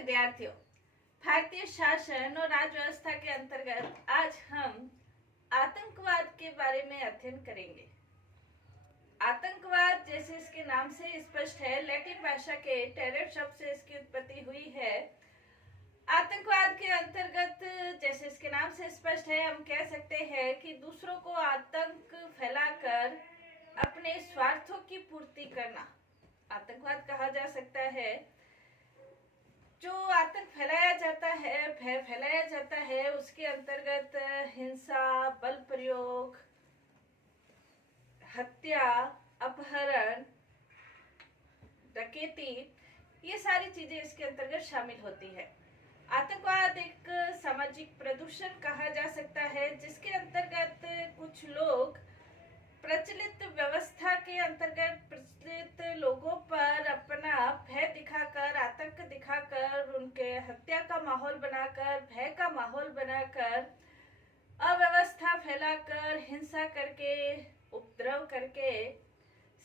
विद्यार्थियों, भारतीय शासन और राज्य व्यवस्था के अंतर्गत आज हम आतंकवाद के बारे में अध्ययन करेंगे। आतंकवाद जैसे इसके नाम से स्पष्ट है, लैटिन भाषा के टेरर शब्द से इसकी उत्पत्ति हुई है। आतंकवाद के अंतर्गत जैसे इसके नाम से स्पष्ट है, हम कह सकते हैं कि दूसरों को आतंक फैलाकर अपने स्वार्थों की पूर्ति करना आतंकवाद कहा जा सकता है। जो आतंक फैलाया जाता है, भय फैलाया जाता है, उसके अंतर्गत हिंसा, बल प्रयोग, हत्या, अपहरण, डकैती, ये सारी चीजें इसके अंतर्गत शामिल होती है। आतंकवाद एक सामाजिक प्रदूषण कहा जा सकता है, जिसके अंतर्गत कुछ लोग प्रचलित व्यवस्था के अंतर्गत प्रचलित लोगों पर अपना भय दिखाकर, आतंक दिखाकर, उनके हत्या का माहौल बनाकर, भय का माहौल बनाकर, अव्यवस्था फैलाकर, हिंसा करके, उपद्रव करके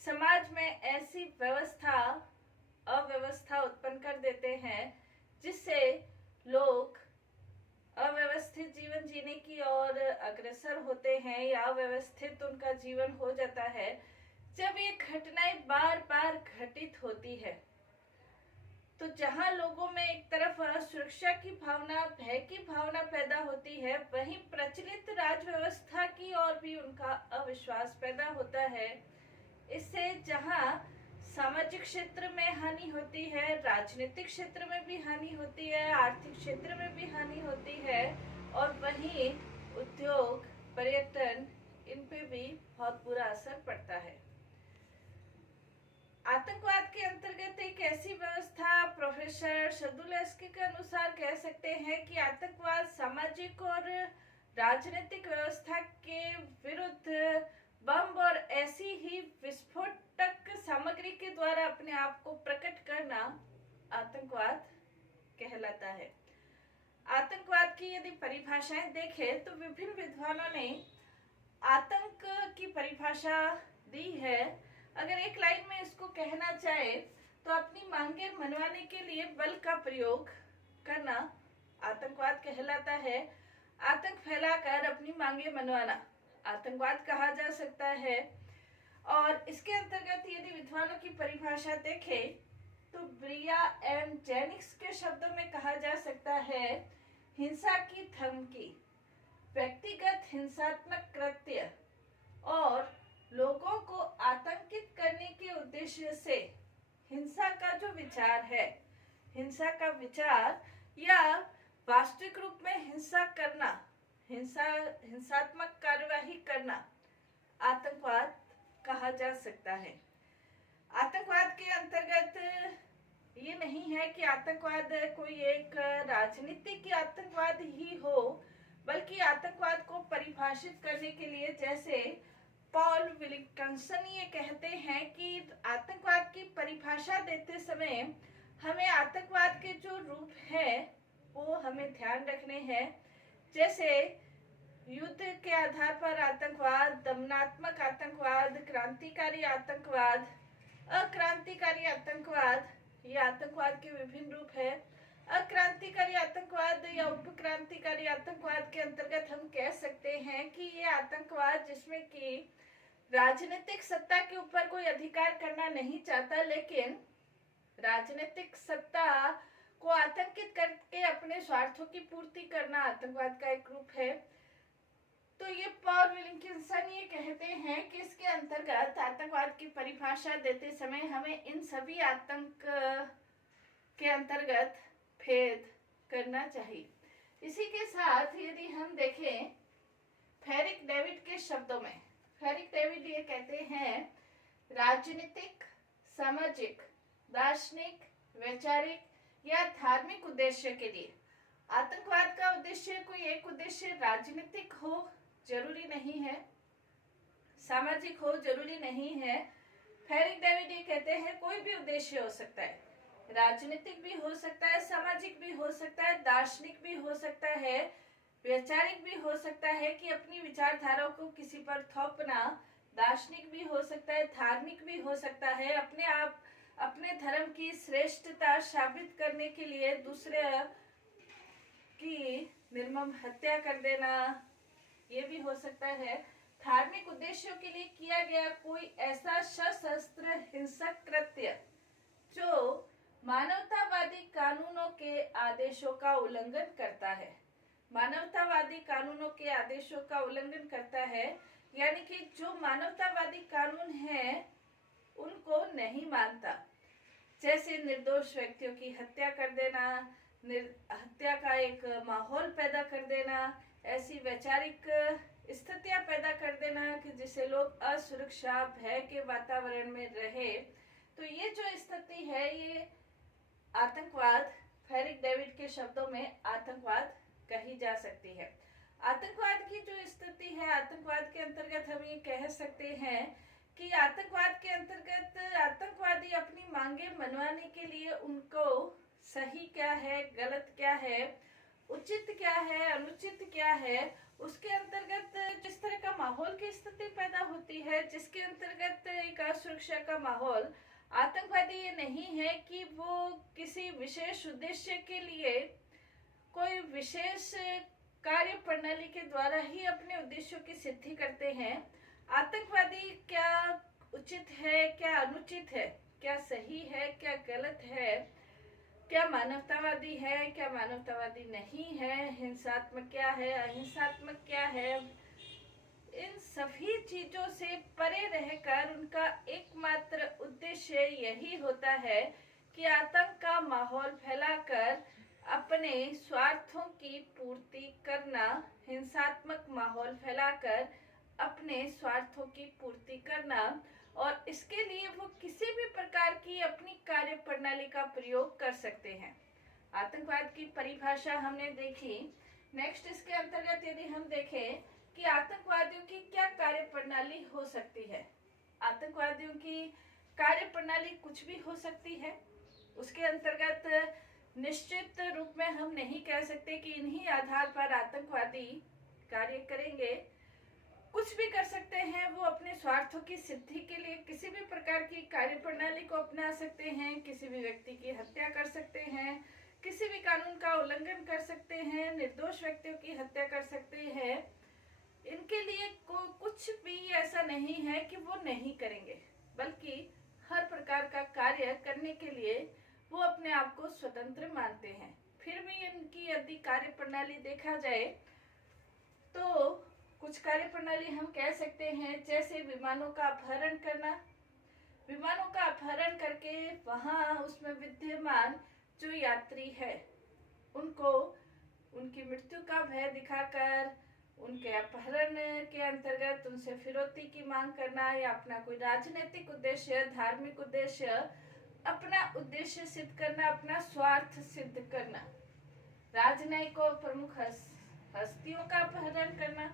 समाज में ऐसी अव्यवस्था उत्पन्न कर देते हैं जिससे लोग अव्यवस्थित जीवन जीने की ओर अग्रसर होते हैं या अव्यवस्थित उनका जीवन हो जाता है। जब ये घटनाएं बार बार घटित होती है तो जहां लोगों में एक तरफ सुरक्षा की भावना, भय की भावना पैदा होती है, वहीं प्रचलित राज व्यवस्था की ओर भी उनका अविश्वास पैदा होता है। इससे जहां सामाजिक क्षेत्र में हानि होती है, राजनीतिक क्षेत्र में भी हानि होती है, आर्थिक क्षेत्र में भी हानि होती है, और वहीं उद्योग, पर्यटन, इन पे भी बहुत बुरा असर पड़ता है। आतंकवाद के अंतर्गत एक ऐसी व्यवस्था प्रोफेसर शर्दुलस्की के अनुसार कह सकते हैं कि आतंकवाद सामाजिक और राजनीतिक व्यवस्था के विरुद्ध बम और ऐसी ही विस्फोटक सामग्री के द्वारा अपने आप को प्रकट करना आतंकवाद कहलाता है। आतंकवाद की यदि परिभाषाएं देखें तो विभिन्न विद्वानों ने आतंक की परिभाषा दी है। अगर एक लाइन में इसको कहना चाहे तो अपनी मांगे मनवाने के लिए बल का प्रयोग करना आतंकवाद कहलाता है। आतंक फैलाकर अपनी मांगे मनवाना आतंकवाद कहा जा सकता है। और इसके अंतर्गत यदि विद्वानों की परिभाषा देखें तो ब्रिया एम जेनिक्स के शब्दों में कहा जा सकता है, हिंसा की धमकी, व्यक्तिगत हिंसात्मक कृत्य और लोगों को आतंकित करने के उद्देश्य से हिंसा का जो विचार है, हिंसा का विचार या वास्तविक रूप में हिंसा करना, हिंसात्मक कार्यवाही करना आतंकवाद कहा जा सकता है। आतंकवाद के अंतर्गत ये नहीं है कि आतंकवाद कोई एक राजनीतिक आतंकवाद ही हो, बल्कि आतंकवाद को परिभाषित करने के लिए जैसे पॉल विलिंगटन ये कहते हैं कि आतंकवाद की परिभाषा देते समय हमें आतंकवाद के जो रूप है वो हमें ध्यान रखने हैं। जैसे युद्ध के आधार पर आतंकवाद, दमनात्मक आतंकवाद, क्रांतिकारी आतंकवाद, अक्रांतिकारी आतंकवाद, ये आतंकवाद के विभिन्न रूप है। अक्रांतिकारी आतंकवाद या उपक्रांतिकारी आतंकवाद के अंतर्गत हम कह सकते हैं कि ये आतंकवाद जिसमें कि राजनीतिक सत्ता के ऊपर कोई अधिकार करना नहीं चाहता, लेकिन राजनीतिक सत्ता को आतंकित करके अपने स्वार्थों की पूर्ति करना आतंकवाद का एक रूप है। तो ये पॉल विलिंगटन ये कहते हैं कि इसके अंतर्गत आतंकवाद की परिभाषा देते समय हमें इन सभी आतंक के अंतर्गत भेद करना चाहिए। इसी के साथ यदि हम देखें फेरिक डेविड के शब्दों में, फेरिक डेविड ये कहते हैं, राजनीतिक, सामाजिक, दार्शनिक, वैचारिक या धार्मिक उद्देश्य के लिए आतंकवाद का उद्देश्य कोई एक उद्देश्य राजनीतिक हो जरूरी नहीं है, सामाजिक हो जरूरी नहीं है। फेरिक डेविड ये कहते हैं कोई भी उद्देश्य हो सकता है, राजनीतिक भी हो सकता है, सामाजिक भी हो सकता है, दार्शनिक भी हो सकता है, वैचारिक भी हो सकता है कि अपनी विचारधाराओं को किसी पर थोपना, दार्शनिक भी हो सकता है, धार्मिक भी हो सकता है, अपने आप अपने धर्म की श्रेष्ठता साबित करने के लिए दूसरे की निर्मम हत्या कर देना, ये भी हो सकता है। धार्मिक उद्देश्यों के लिए किया गया कोई ऐसा सशस्त्र हिंसक कृत्य जो मानवतावादी कानूनों के आदेशों का उल्लंघन करता है। मानवतावादी कानूनों के आदेशों का उल्लंघन करता है, यानी कि जो मानवतावादी कानून है उनको नहीं मानता, जैसे निर्दोष व्यक्तियों की हत्या कर देना, हत्या का एक माहौल पैदा कर देना, ऐसी वैचारिक स्थितियां पैदा कर देना कि जिससे लोग असुरक्षा भय के वातावरण में रहे। तो ये जो स्थिति है ये आतंकवाद, फेरिक डेविड के शब्दों में आतंकवाद कही जा सकती है। आतंकवाद की जो स्थिति है, आतंकवाद के अंतर्गत हम ये कह सकते हैं कि आतंकवाद के अंतर्गत आतंकवादी अपनी मांगे मनवाने के लिए उनको सही क्या है, गलत क्या है, उचित क्या है, अनुचित क्या है, उसके अंतर्गत जिस तरह का माहौल की स्थिति पैदा होती है, जिसके अंतर्गत एक असुरक्षा का माहौल, आतंकवादी ये नहीं है कि वो किसी विशेष उद्देश्य के लिए कोई विशेष कार्य प्रणाली के द्वारा ही अपने उद्देश्यों की सिद्धि करते हैं। आतंकवादी क्या उचित है, क्या अनुचित है, क्या सही है, क्या गलत है, क्या मानवतावादी है, क्या मानवतावादी नहीं है, हिंसात्मक क्या है, अहिंसात्मक क्या है, इन सभी चीजों से परे रहकर उनका एकमात्र उद्देश्य यही होता है कि आतंक का माहौल फैलाकर अपने स्वार्थों की पूर्ति करना, हिंसात्मक माहौल फैलाकर अपने स्वार्थों की पूर्ति करना, और इसके लिए वो किसी भी प्रकार की अपनी कार्य प्रणाली का प्रयोग कर सकते हैं। आतंकवाद की परिभाषा हमने देखी। नेक्स्ट इसके अंतर्गत यदि हम देखें कि आतंकवादियों की क्या कार्य प्रणाली हो सकती है, आतंकवादियों की कार्य प्रणाली कुछ भी हो सकती है। उसके अंतर्गत निश्चित रूप में हम नहीं कह सकते कि इन्हीं आधार पर आतंकवादी कार्य करेंगे। कुछ भी कर सकते हैं, वो अपने स्वार्थों की सिद्धि के लिए किसी भी प्रकार की कार्य प्रणाली को अपना सकते हैं, किसी भी व्यक्ति की हत्या कर सकते हैं, किसी भी कानून का उल्लंघन कर सकते हैं, निर्दोष व्यक्तियों की हत्या कर सकते हैं। इनके लिए कुछ भी ऐसा नहीं है कि वो नहीं करेंगे, बल्कि हर प्रकार का कार्य करने के लिए वो अपने आप को स्वतंत्र मानते हैं। फिर भी इनकी यदि कार्य प्रणाली देखा जाए तो कुछ कार्य प्रणाली हम कह सकते हैं, जैसे विमानों का अपहरण करना, विमानों का अपहरण करके वहां उसमें विद्यमान जो यात्री है उनको उनकी मृत्यु का भय दिखाकर उनके अपहरण के अंतर्गत उनसे फिरौती की मांग करना, या अपना कोई राजनीतिक उद्देश्य, धार्मिक उद्देश्य, अपना उद्देश्य सिद्ध करना, अपना स्वार्थ सिद्ध करना, राजनयिकों, प्रमुख हस्तियों का अपहरण करना।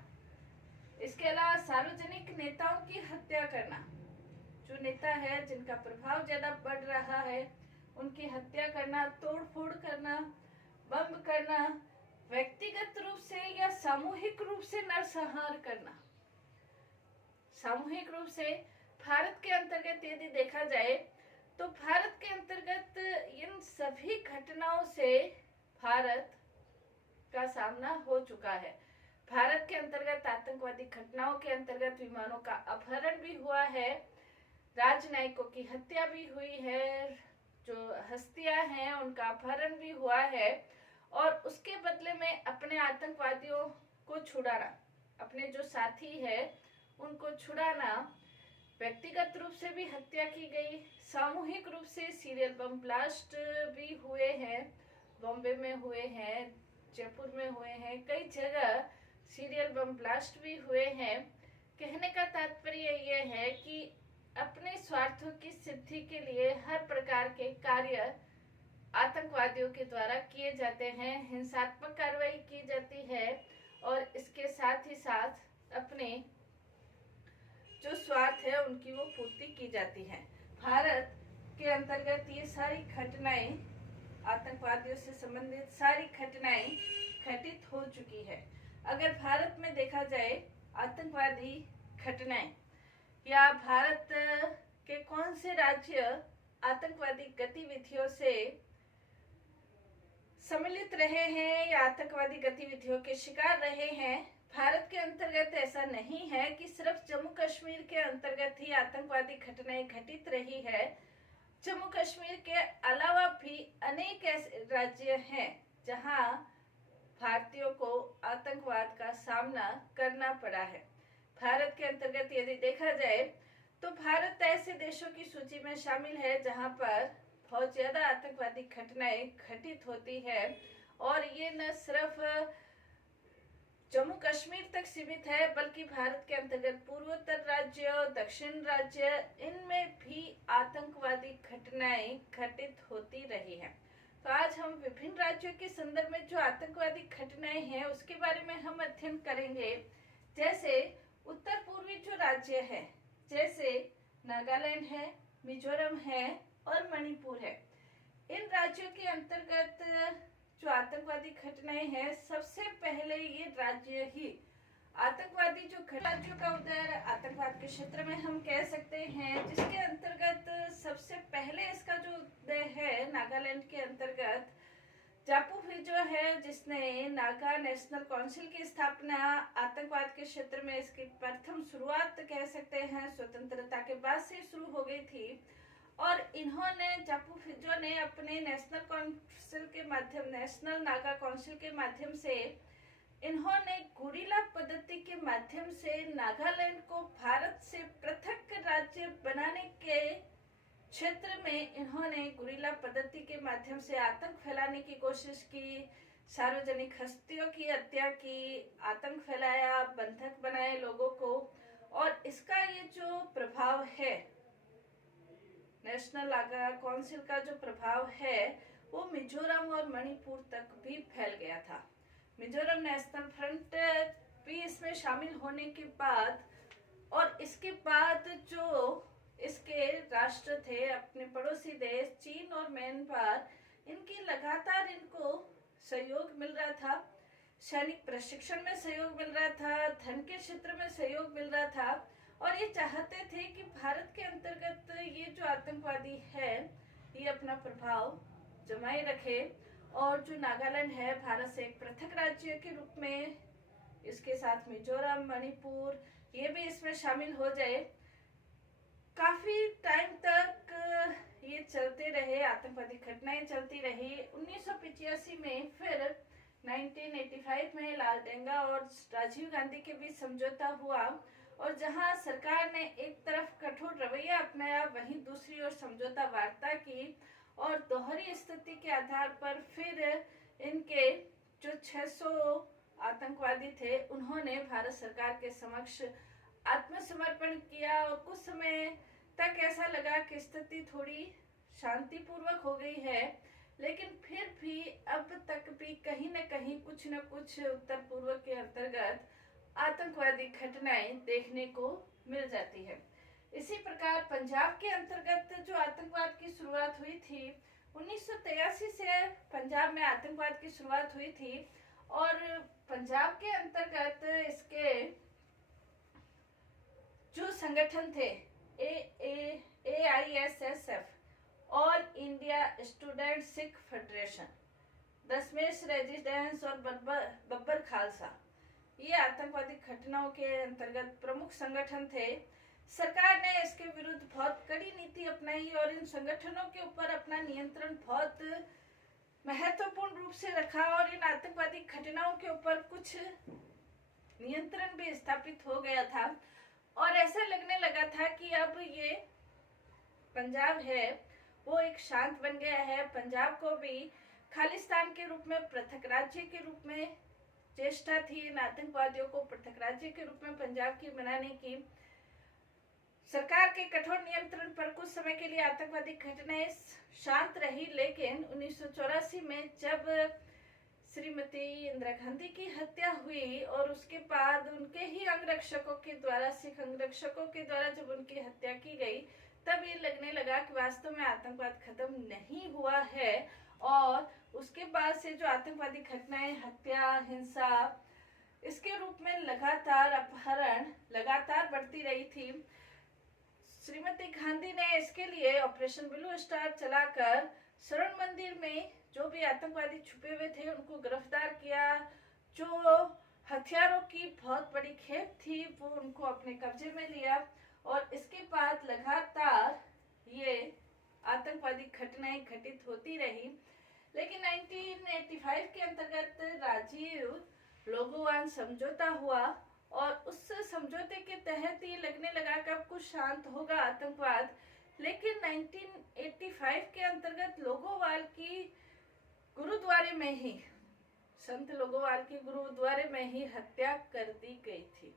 इसके अलावा सार्वजनिक नेताओं की हत्या करना, जो नेता है जिनका प्रभाव ज्यादा बढ़ रहा है उनकी हत्या करना, तोड़फोड़ करना, बम करना, व्यक्तिगत रूप से या सामूहिक रूप से नरसंहार करना। सामूहिक रूप से भारत के अंतर्गत यदि देखा जाए तो भारत के अंतर्गत इन सभी घटनाओं से भारत का सामना हो चुका है। भारत के अंतर्गत आतंकवादी घटनाओं के अंतर्गत विमानों का अपहरण भी हुआ है, राजनयिकों की हत्या भी हुई है, जो हस्तियां हैं उनका अपहरण भी हुआ है, और उसके बदले में अपने आतंकवादियों को छुड़ाना, अपने जो साथी है उनको छुड़ाना, व्यक्तिगत रूप से भी हत्या की गई, सामूहिक रूप से सीरियल बम ब्लास्ट भी हुए हैं, बॉम्बे में हुए हैं, जयपुर में हुए हैं, कई जगह सीरियल बम ब्लास्ट भी हुए हैं। कहने का तात्पर्य यह है कि अपने स्वार्थों की सिद्धि के लिए हर प्रकार के कार्य आतंकवादियों के द्वारा किए जाते हैं, हिंसात्मक कार्रवाई की जाती है, और इसके साथ ही साथ अपने जो स्वार्थ है उनकी वो पूर्ति की जाती है। भारत के अंतर्गत ये सारी घटनाएं, आतंकवादियों से संबंधित सारी घटनाएं घटित हो चुकी है। अगर भारत में देखा जाए आतंकवादी घटनाएं, या भारत के कौन से राज्य आतंकवादी गतिविधियों से सम्मिलित रहे हैं या आतंकवादी गतिविधियों के शिकार रहे हैं। भारत के अंतर्गत ऐसा नहीं है कि सिर्फ जम्मू कश्मीर के अंतर्गत ही आतंकवादी घटनाएं घटित रही है। जम्मू कश्मीर के अलावा भी अनेक ऐसे राज्य हैं जहां भारतीयों को आतंकवाद का सामना करना पड़ा है। भारत के अंतर्गत यदि देखा जाए तो भारत ऐसे देशों की सूची में शामिल है जहां पर बहुत ज्यादा आतंकवादी घटनाएं घटित होती है, और ये न सिर्फ जम्मू कश्मीर तक सीमित है बल्कि भारत के अंतर्गत पूर्वोत्तर राज्य, दक्षिण राज्य, इनमें भी आतंकवादी घटनाएं घटित होती रही हैं। तो आज हम विभिन्न राज्यों के संदर्भ में जो आतंकवादी घटनाएं हैं उसके बारे में हम अध्ययन करेंगे। जैसे उत्तर पूर्वी जो राज्य है, जैसे नागालैंड है, मिजोरम है और मणिपुर है, इन राज्यों के अंतर्गत जो आतंकवादी घटनाएं हैं, सबसे पहले ये राज्य ही आतंकवादी जो राज्यों का उदय आतंकवाद के क्षेत्र में हम कह सकते हैं, जिसके अंतर्गत सबसे पहले इसका जो उदय है नागालैंड के अंतर्गत जापू जो है, जिसने नागा नेशनल काउंसिल की स्थापना आतंकवाद के क्षेत्र में इसकी प्रथम शुरुआत कह सकते हैं स्वतंत्रता के बाद से शुरू हो गई थी। और इन्होंने जापू फिजो ने अपने नेशनल काउंसिल के माध्यम नेशनल नागा काउंसिल के माध्यम से इन्होंने गुरिल्ला पद्धति के माध्यम से नागालैंड को भारत से पृथक राज्य बनाने के क्षेत्र में इन्होंने गुरिल्ला पद्धति के माध्यम से आतंक फैलाने की कोशिश की, सार्वजनिक हस्तियों की हत्या की, आतंक फैलाया, बंधक बनाए लोगों को। और इसका ये जो प्रभाव है, नेशनल नागा काउंसिल का जो प्रभाव है, वो मिजोरम और मणिपुर तक भी फैल गया था। मिजोरम नेशनल फ्रंट भी इसमें शामिल होने के बाद और इसके बाद जो इसके राष्ट्र थे अपने पड़ोसी देश चीन और म्यांमार, इनकी लगातार इनको सहयोग मिल रहा था, सैनिक प्रशिक्षण में सहयोग मिल रहा था, धन के क्षेत्र में सहयोग मिल रहा था, और ये चाहते थे कि भारत के अंतर्गत ये जो आतंकवादी है ये अपना प्रभाव जमाए रखे, और जो नागालैंड है भारत से एक पृथक राज्य के रूप में, इसके साथ मिजोरम, मणिपुर ये भी इसमें शामिल हो जाए। काफी टाइम तक ये चलते रहे, आतंकवादी घटनाएं चलती रही। 1985 में फिर 1985 में लालडेंगा और राजीव गांधी के बीच समझौता हुआ, और जहां सरकार ने एक तरफ कठोर रवैया अपनाया, वहीं दूसरी ओर समझौता वार्ता की, और दोहरी स्थिति के आधार पर फिर इनके जो 600 आतंकवादी थे उन्होंने भारत सरकार के समक्ष आत्मसमर्पण किया। और कुछ समय तक ऐसा लगा कि स्थिति थोड़ी शांतिपूर्वक हो गई है, लेकिन फिर भी अब तक भी कहीं न कहीं कुछ न कुछ उत्तर पूर्व के अंतर्गत आतंकवादी घटनाएं देखने को मिल जाती है। इसी प्रकार पंजाब के अंतर्गत जो आतंकवाद की शुरुआत हुई थी 1983 से पंजाब में आतंकवाद की शुरुआत हुई थी, और पंजाब के अंतर्गत इसके जो संगठन थे AISSF, All India Student Sikh Federation, Dashmesh regiment और बब्बर खालसा, ये आतंकवादी घटनाओं के अंतर्गत प्रमुख संगठन थे। सरकार ने इसके विरुद्ध बहुत कड़ी नीति अपनाई और इन संगठनों के ऊपर अपना नियंत्रण बहुत महत्वपूर्ण रूप से रखा, और इन आतंकवादी घटनाओं के ऊपर कुछ नियंत्रण भी स्थापित हो गया था, और ऐसा लगने लगा था कि अब ये पंजाब है वो एक शांत बन गया है। पंजाब को भी खालिस्तान के रूप में, पृथक राज्य के रूप में चेष्टा थी इन आतंकवादियों को पृथक राज्य के रूप में पंजाब की बनाने की। सरकार के कठोर नियंत्रण पर कुछ समय के लिए आतंकवादी घटनाएं शांत रही, लेकिन 1984 में जब श्रीमती इंदिरा गांधी की हत्या हुई और उसके बाद उनके ही अंगरक्षकों के द्वारा, सिख अंगरक्षकों के द्वारा जब उनकी हत्या की गई, तब ये लगने लगा कि वास्तव में आतंकवाद खत्म नहीं हुआ है, और उसके बाद से जो आतंकवादी घटनाएं, हत्या, हिंसा, इसके रूप में लगातार अपहरण लगातार बढ़ती रही थी। श्रीमती गांधी ने इसके लिए ऑपरेशन ब्लू स्टार चलाकर स्वर्ण मंदिर में जो भी आतंकवादी छुपे हुए थे उनको गिरफ्तार किया। जो हथियारों की बहुत बड़ी खेप थी वो उनको अपने कब्जे में लिया और इसके बाद लगातार ये आतंकवादी घटनाएं घटित होती रही। लेकिन 1985 के अंतर्गत राजीव लोगोवान समझौता हुआ और उस समझौते के तहत ही लगने लगा कि अब कुछ शांत होगा आतंकवाद। लेकिन 1985 के अंतर्गत लोगोवाल की गुरुद्वारे में ही, संत लोगोवाल की गुरुद्वारे में ही हत्या कर दी गई थी।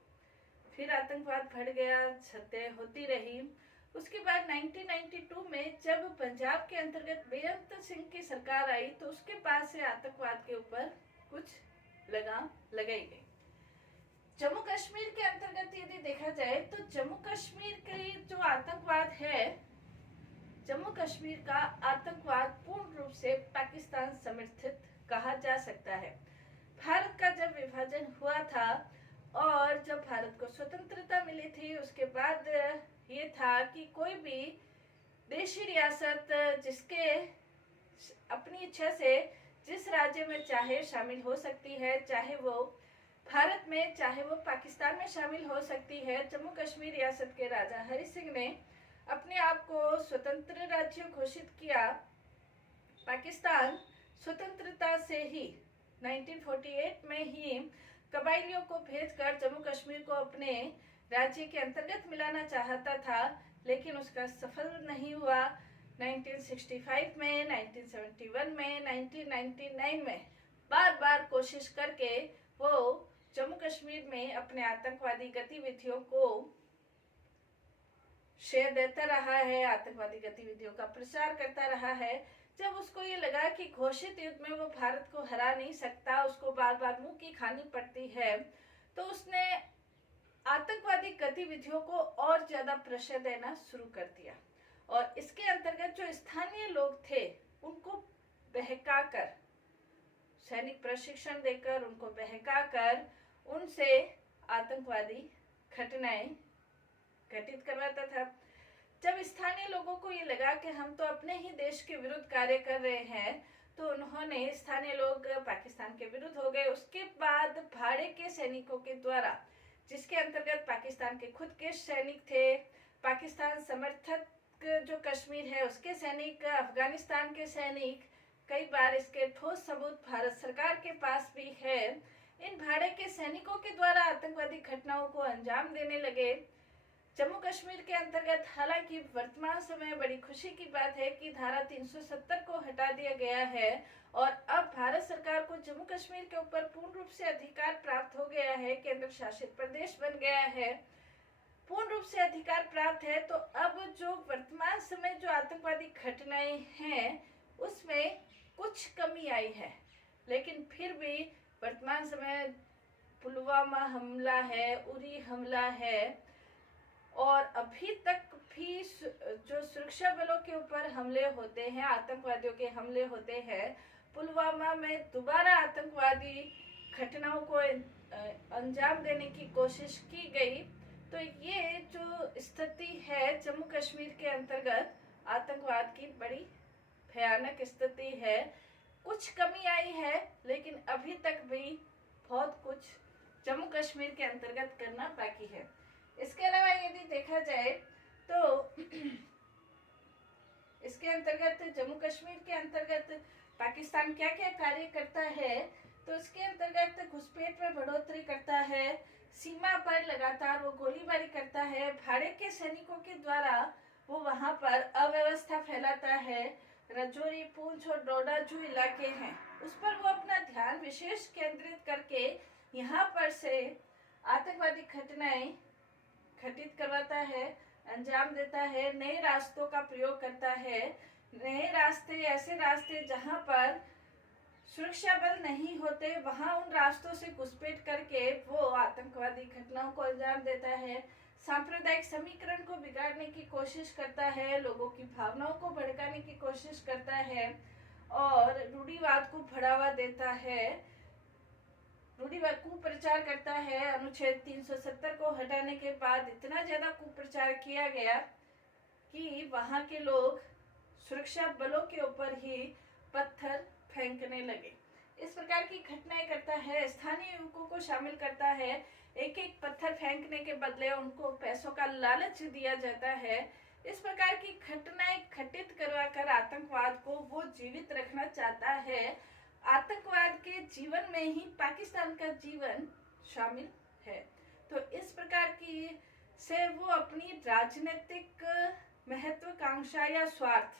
फिर आतंकवाद बढ़ गया, हत्याएं होती रही। उसके बाद 1992 में जब पंजाब के अंतर्गत बेअंत सिंह की सरकार आई तो उसके बाद से आतंकवाद के ऊपर कुछ लगाम लगाई गई। जम्मू कश्मीर के अंतर्गत यदि देखा जाए तो जम्मू कश्मीर के जो आतंकवाद है, जम्मू कश्मीर का आतंकवाद पूर्ण रूप से पाकिस्तान समर्थित कहा जा सकता है। भारत का जब विभाजन हुआ था और जब भारत को स्वतंत्रता मिली थी उसके बाद ये था कि कोई भी देशी रियासत जिसके अपनी इच्छा से जिस राज्य में चाहे शामिल हो सकती है, चाहे वो भारत में चाहे वो पाकिस्तान में शामिल हो सकती है। जम्मू कश्मीर रियासत के राजा हरि सिंह ने अपने आप को स्वतंत्र राज्य घोषित किया। पाकिस्तान स्वतंत्रता से ही 1948 में ही कबाइलियों को भेजकर जम्मू कश्मीर को अपने राज्य के अंतर्गत मिलाना चाहता था, लेकिन उसका सफल नहीं हुआ। 1965 में, 1971 में, 1999 में बार बार कोशिश करके वो जम्मू कश्मीर में अपने आतंकवादी गतिविधियों को शेयर देता रहा है, आतंकवादी गतिविधियों का प्रचार करता रहा है। जब उसको ये लगा कि घोषित युद्ध में वो भारत को हरा नहीं सकता, उसको बार बार मुंह की खानी पड़ती है, तो उसने आतंकवादी गतिविधियों को और ज्यादा प्रश्रय देना शुरू कर दिया। और इसके अंतर्गत जो स्थानीय लोग थे उनको बहकाकर, सैनिक प्रशिक्षण देकर, उनको बहकाकर उनसे आतंकवादी घटनाएं घटित करवाता था। जब स्थानीय लोगों को ये लगा कि हम तो अपने ही देश के विरुद्ध कार्य कर रहे हैं, तो उन्होंने, स्थानीय लोग पाकिस्तान के विरुद्ध हो गए। उसके बाद भाड़े के सैनिकों के द्वारा, जिसके अंतर्गत पाकिस्तान के खुद के सैनिक थे, पाकिस्तान समर्थक जो कश्मीर है उसके सैनिक, अफगानिस्तान के सैनिक, कई बार इसके ठोस सबूत भारत सरकार के पास भी है, इन भाड़े के सैनिकों के द्वारा आतंकवादी घटनाओं को अंजाम देने लगे। जम्मू कश्मीर के अंतर्गत हालांकि वर्तमान समय बड़ी खुशी की बात है कि धारा 370 को हटा दिया गया है और अब भारत सरकार को जम्मू कश्मीर के ऊपर पूर्ण रूप से अधिकार प्राप्त हो गया है, केंद्र शासित प्रदेश बन गया है, पूर्ण रूप से अधिकार प्राप्त है। तो अब जो वर्तमान समय जो आतंकवादी घटनाएं हैं उसमें कुछ कमी आई है, लेकिन फिर भी वर्तमान समय पुलवामा हमला है, उरी हमला है और अभी तक भी जो सुरक्षा बलों के ऊपर हमले होते हैं, आतंकवादियों के हमले होते हैं, पुलवामा में दोबारा आतंकवादी घटनाओं को अंजाम देने की कोशिश की गई। तो ये जो स्थिति है जम्मू कश्मीर के अंतर्गत आतंकवाद की बड़ी भयानक स्थिति है। कुछ कमी आई है लेकिन अभी तक भी बहुत कुछ जम्मू कश्मीर के अंतर्गत करना बाकी है। इसके अलावा यदि देखा जाए तो इसके अंतर्गत जम्मू कश्मीर के अंतर्गत पाकिस्तान क्या क्या कार्य करता है, तो इसके अंतर्गत घुसपैठ में बढ़ोतरी करता है, सीमा पर लगातार वो गोलीबारी करता है, भाड़े के सैनिकों के द्वारा वो वहां पर अव्यवस्था फैलाता है। रजौरी, पूंछ और डोडा जो इलाके हैं उस पर वो अपना ध्यान विशेष केंद्रित करके यहाँ पर से आतंकवादी घटनाएं घटित करवाता है, अंजाम देता है, नए रास्तों का प्रयोग करता है। नए रास्ते, ऐसे रास्ते जहां पर सुरक्षा बल नहीं होते, वहां उन रास्तों से घुसपैठ करके वो आतंकवादी घटनाओं को अंजाम देता है। सांप्रदायिक समीकरण को बिगाड़ने की कोशिश करता है, लोगों की भावनाओं को भड़काने की कोशिश करता है और रूढ़िवाद को बढ़ावा देता है, रूढ़िवाद कुप्रचार करता है। अनुच्छेद 370 को हटाने के बाद इतना ज्यादा कुप्रचार किया गया कि वहां के लोग सुरक्षा बलों के ऊपर ही पत्थर फेंकने लगे। इस प्रकार की घटनाएं करता है, स्थानीय युवकों को शामिल करता है। एक एक पत्थर फेंकने के बदले उनको पैसों का लालच दिया जाता है। इस प्रकार की घटनाएं घटित करवाकर आतंकवाद को वो जीवित रखना चाहता है। आतंकवाद के जीवन में ही पाकिस्तान का जीवन शामिल है। तो इस प्रकार की से वो अपनी राजनीतिक महत्वाकांक्षा या स्वार्थ,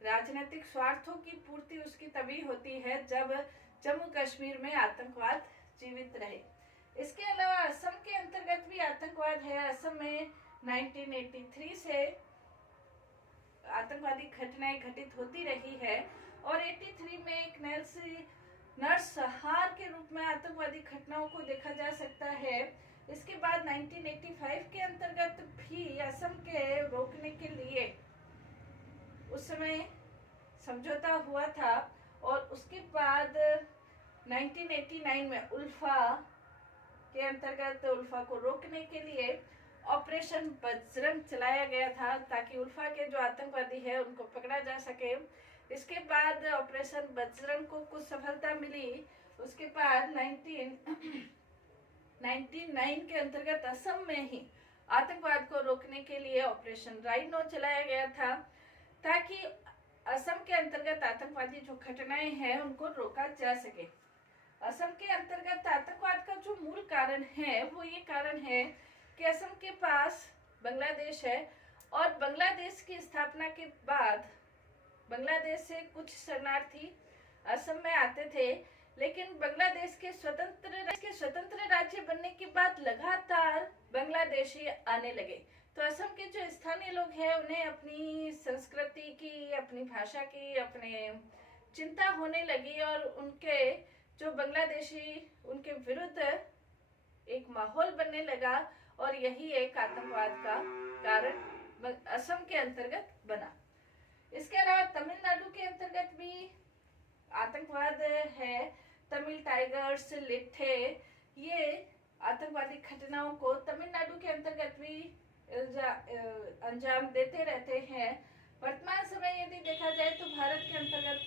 राजनीतिक स्वार्थों की पूर्ति उसकी तभी होती है जब जम्मू कश्मीर में आतंकवाद जीवित रहे। इसके अलावा असम के अंतर्गत भी आतंकवाद है। असम में 1983 से आतंकवादी घटनाएं घटित होती रही है और 83 में एक नरसंहार के रूप में आतंकवादी घटनाओं को देखा जा सकता है। इसके बाद 1985 के अंतर्गत भी असम के रोकने के लिए उस समय समझौता हुआ था और उसके बाद 1989 में उल्फा के अंतर्गत उल्फा को रोकने के लिए ऑपरेशन बजरंग चलाया गया था ताकि उल्फा के जो आतंकवादी है उनको पकड़ा जा सके। इसके बाद ऑपरेशन बजरंग को कुछ सफलता मिली। उसके बाद 1999 के अंतर्गत असम में ही आतंकवाद को रोकने के लिए ऑपरेशन राइनो चलाया गया था ताकि असम के अंतर्गत आतंकवादी जो घटनाएं हैं उनको रोका जा सके। असम के अंतर्गत आतंकवाद का जो मूल कारण है वो ये कारण है कि असम के पास बांग्लादेश है और बांग्लादेश की स्थापना के बाद बांग्लादेश से कुछ शरणार्थी असम में आते थे, लेकिन बांग्लादेश के स्वतंत्र राज्य बनने के बाद लगातार बांग्लादेशी आने लगे। तो असम के जो स्थानीय लोग हैं उन्हें अपनी संस्कृति की, अपनी भाषा की, अपने चिंता होने लगी और उनके जो बांग्लादेशी उनके विरुद्ध एक माहौल बनने लगा और यही एक आतंकवाद का कारण असम के अंतर्गत बना। इसके अलावा तमिलनाडु के अंतर्गत भी आतंकवाद है। तमिल टाइगर्स, लिट्ठे, ये आतंकवादी घटनाओं को तमिलनाडु के अंतर्गत भी अंजाम देते रहते हैं। वर्तमान समय यदि देखा जाए तो भारत के अंतर्गत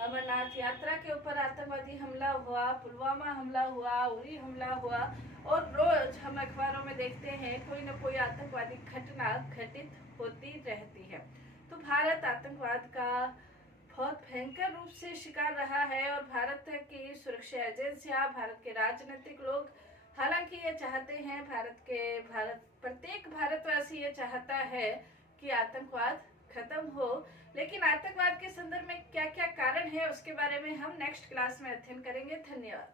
अमरनाथ यात्रा के ऊपर आतंकवादी हमला हुआ, पुलवामा हमला हुआ, उरी हमला हुआ और रोज हम अखबारों में देखते हैं कोई न कोई आतंकवादी घटना घटित होती रहती है। तो भारत आतंकवाद का बहुत भयंकर रूप से शिकार रहा है और भारत की सुरक्षा एजेंसियां, भारत के राजनीतिक लोग हालांकि ये चाहते हैं, प्रत्येक भारतवासी ये चाहता है कि आतंकवाद खत्म हो, लेकिन आतंकवाद के संदर्भ में क्या क्या कारण है उसके बारे में हम नेक्स्ट क्लास में अध्ययन करेंगे। धन्यवाद।